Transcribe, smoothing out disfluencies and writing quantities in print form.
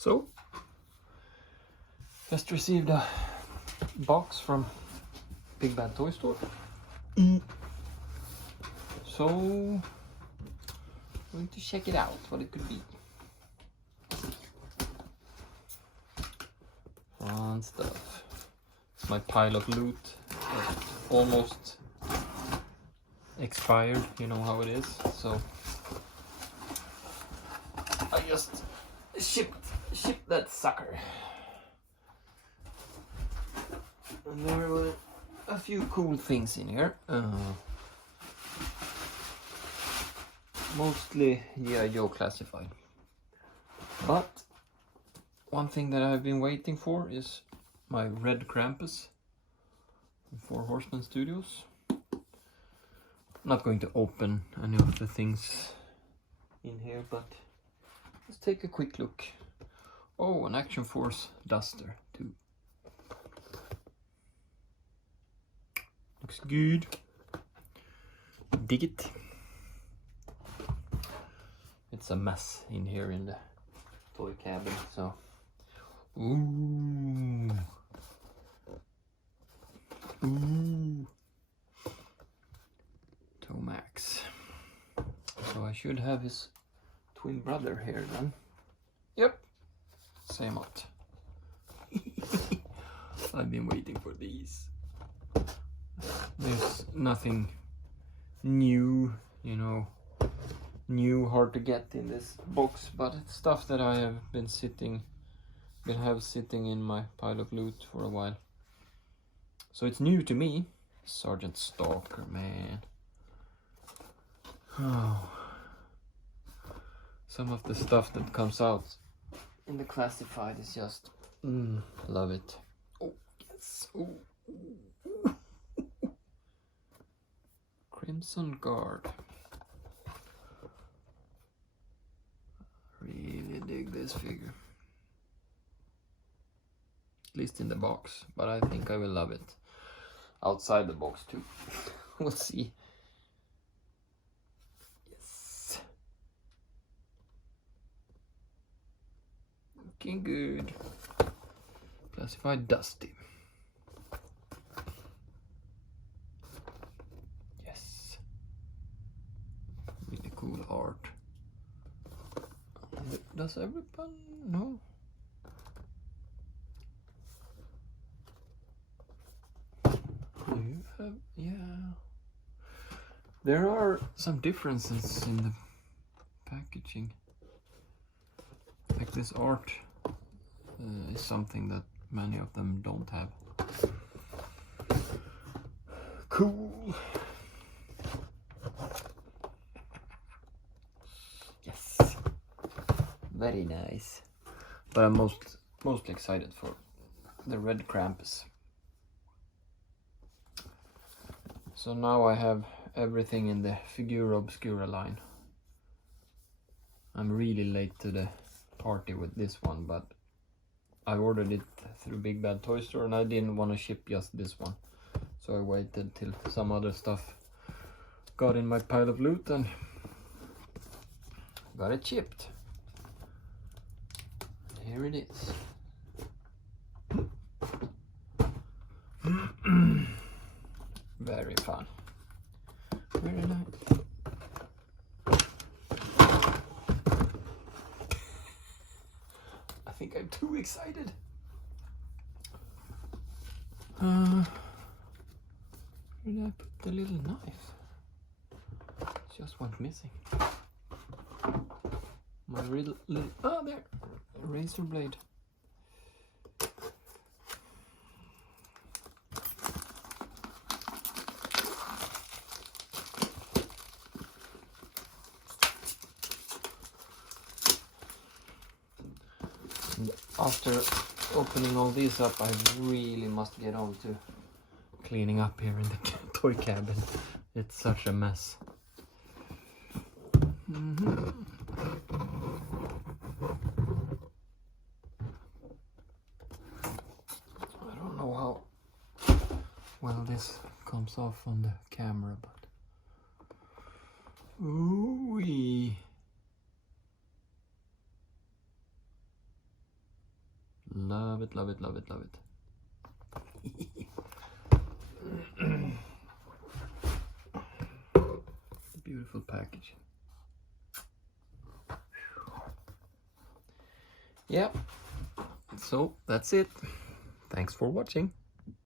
So, just received a box from bigbadtoystore. So, going to check it out, what it could be. Fun stuff. My pileofloot almost expired, you know how it is, so I just shipped that sucker. And there were a few cool things in here. Mostly Gijoe classified. But one thing that I've been waiting for is my redkrampus from fourhorsemenstudios. I'm not going to open any of the things in here, but let's take a quick look. Oh, an actionforce duster too. Looks good. Dig it. It's a mess in here in the toy cabin, so. Ooh. Tomax. So I should have his twin brother here then. Yep. Same out. I've been waiting for these. There's nothing new, you know, hard to get in this box, but it's stuff that I have been sitting in my pileofloot for a while. So it's new to me. Sergeant Stalker, man. Oh. Some of the stuff that comes out in the classified is just love it. Oh yes. Ooh. Crimson Guard. Really dig this figure. At least in the box, but I think I will love it outside the box too. We'll see. Yes. Looking good. Classified Dusty. Yes. Really cool art. Does everyone know? You have, yeah. There are some differences in the packaging. Like this art is something that many of them don't have. Cool. Yes. Very nice. But I'm mostly excited for the redkrampus. So now I have everything in the figuraobscura line. I'm really late to the party with this one, but I ordered it through bigbadtoystore and I didn't want to ship just this one. So I waited till some other stuff got in my pileofloot and got it shipped. Here it is. Very fun. Very nice. I think I'm too excited. Where did I put the little knife? It just went missing. My little oh, there, a razor blade. And after opening all these up, I really must get on to cleaning up here in the toy cabin. It's such a mess. I don't know how well this comes off on the camera, but ooh-wee. Love it, love it, love it, love it. Beautiful package. Yeah, so that's it. Thanks for watching.